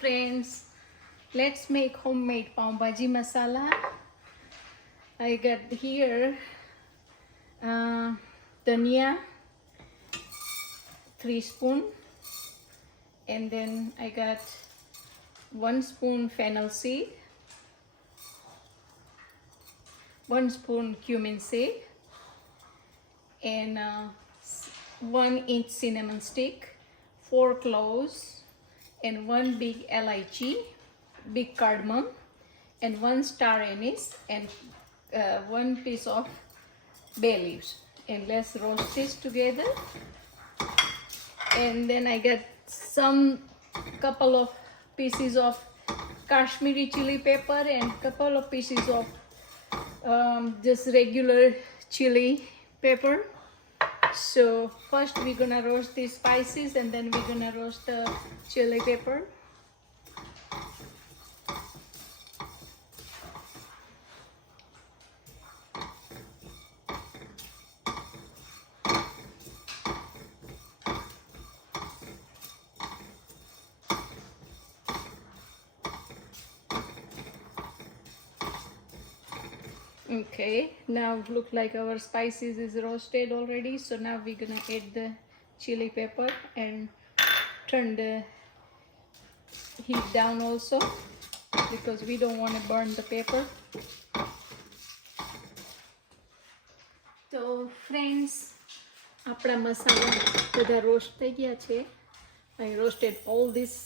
friends, let's make homemade Pav Bhaji Masala. I got here dhania 3 spoon, and then I got 1 spoon fennel seed, 1 spoon cumin seed, and 1 inch cinnamon stick, 4 cloves, and 1 big elaichi, big cardamom, and 1 star anise, and 1 piece of bay leaves. And let's roast this together. And then I got some couple of pieces of Kashmiri chili pepper and couple of pieces of just regular chili pepper. So first we're gonna roast these spices, and then we're gonna roast the chili pepper. Okay, now look like our spices is roasted already. So now we're gonna add the chili pepper and turn the heat down also, because we don't want to burn the pepper. So friends, આપણા મસાલા બધા roast થઈ ગયા છે. I roasted all these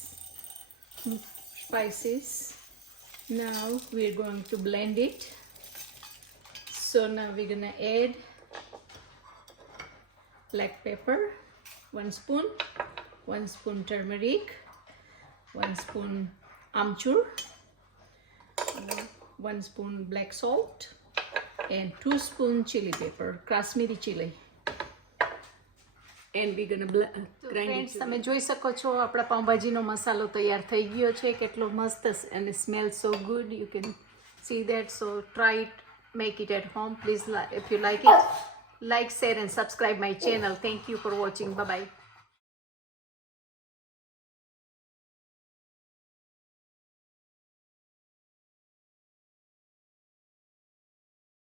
spices. Now we're going to blend it. So now we're gonna add black pepper, 1 spoon, 1 spoon turmeric, 1 spoon amchur, 1 spoon black salt, and 2 spoon chili pepper, Kashmiri chili. And we're gonna grind it. તમે જોઈ શકો છો આપણા પાવભાજીનો મસાલો તૈયાર થઈ ગયો છે. કેટલો મસ્ત and it smells so good. You can see that. So try it. Make it at home. Please, if you like it, like, share and subscribe my channel. Thank you for watching. Bye bye.